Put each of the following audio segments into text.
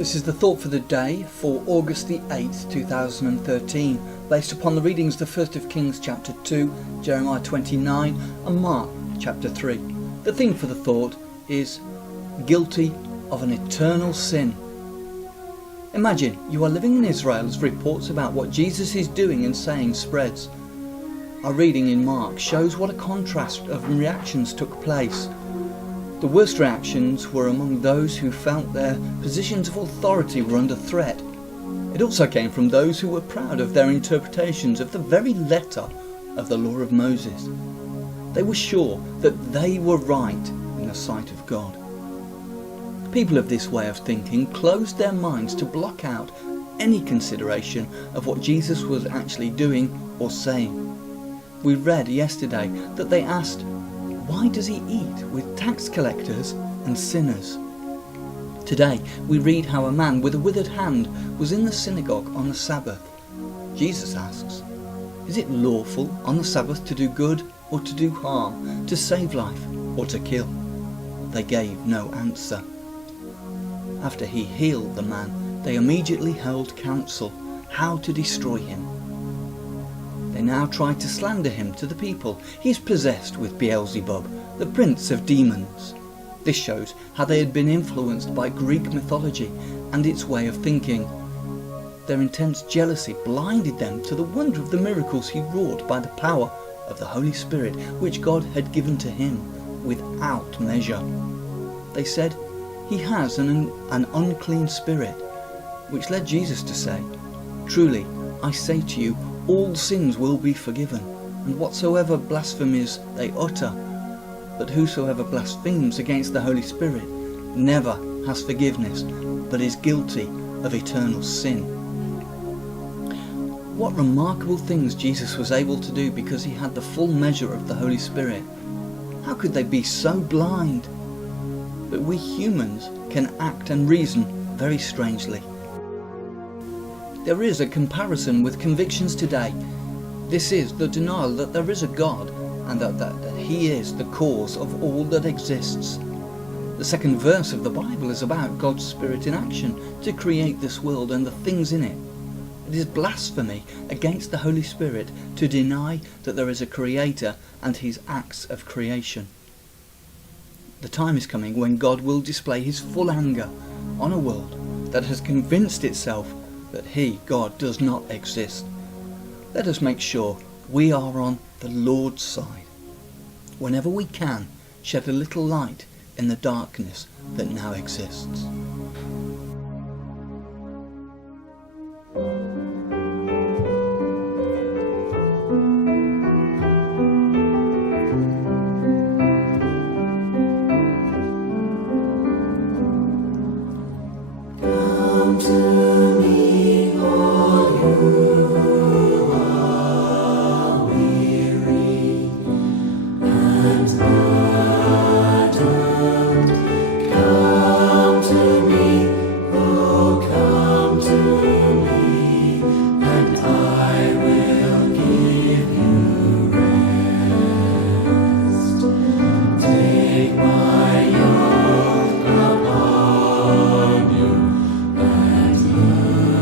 This is the thought for the day for August the 8th, 2013, based upon the readings of 1 Kings chapter 2, Jeremiah 29 and Mark chapter 3. The theme for the thought is guilty of an eternal sin. Imagine you are living in Israel as reports about what Jesus is doing and saying spreads. Our reading in Mark shows what a contrast of reactions took place. The worst reactions were among those who felt their positions of authority were under threat. It also came from those who were proud of their interpretations of the very letter of the law of Moses. They were sure that they were right in the sight of God. People of this way of thinking closed their minds to block out any consideration of what Jesus was actually doing or saying. We read yesterday that they asked, "Why does he eat with tax collectors and sinners?" Today we read how a man with a withered hand was in the synagogue on the Sabbath. Jesus asks, "Is it lawful on the Sabbath to do good or to do harm, to save life or to kill?" They gave no answer. After he healed the man, they immediately held counsel how to destroy him. They now tried to slander him to the people. He is possessed with Beelzebub, the prince of demons. This shows how they had been influenced by Greek mythology and its way of thinking. Their intense jealousy blinded them to the wonder of the miracles he wrought by the power of the Holy Spirit, which God had given to him without measure. They said, "He has an unclean spirit," which led Jesus to say, "Truly, I say to you, all sins will be forgiven, and whatsoever blasphemies they utter. But whosoever blasphemes against the Holy Spirit never has forgiveness, but is guilty of eternal sin." What remarkable things Jesus was able to do because he had the full measure of the Holy Spirit. How could they be so blind? But we humans can act and reason very strangely. There is a comparison with convictions today. This is the denial that there is a God and that he is the cause of all that exists. The second verse of the Bible is about God's Spirit in action to create this world and the things in it. It is blasphemy against the Holy Spirit to deny that there is a Creator and his acts of creation. The time is coming when God will display his full anger on a world that has convinced itself that he, God, does not exist. Let us make sure we are on the Lord's side. Whenever we can, shed a little light in the darkness that now exists. My yoke. upon you and learn.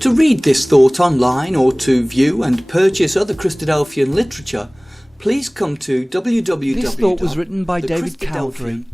To read this thought online or to view and purchase other Christadelphian literature, please come to www.thechristadel.com. This thought was written by David Cowdery.